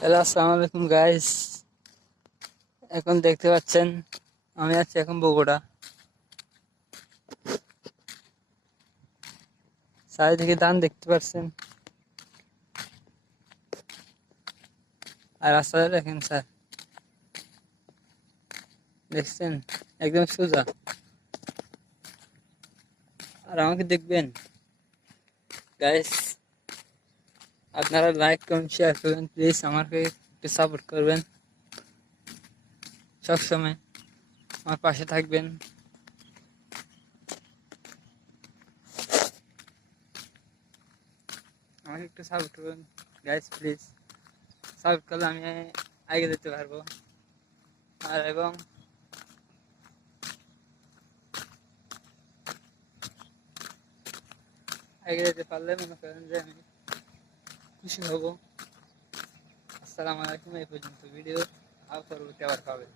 Hello, আসসালামু আলাইকুম guys. এখন দেখতে পাচ্ছেন আমি আছি এখন বগুড়া। চারিদিকে ধান দেখতে পাচ্ছেন, আর রাস্তাটা দেখেন স্যার, দেখছেন একদম সোজা। আর আমাকে দেখবেন গাইস, আপনারা লাইক কমেন্ট শেয়ার করবেন প্লিজ, আমাকে একটু সাপোর্ট করবেন, সবসময় আমার পাশে থাকবেন। আমাকে একটু সাপোর্ট করবেন গাইস প্লিজ। সাপোর্ট করলে আমি আগে যেতে পারবো। আর এবং আগে যেতে পারলে মনে করেন যে আমি খুশি হব। আসসালামু আলাইকুম। এই পর্যন্ত ভিডিও, আর পরবর্তী আবার পাবেন।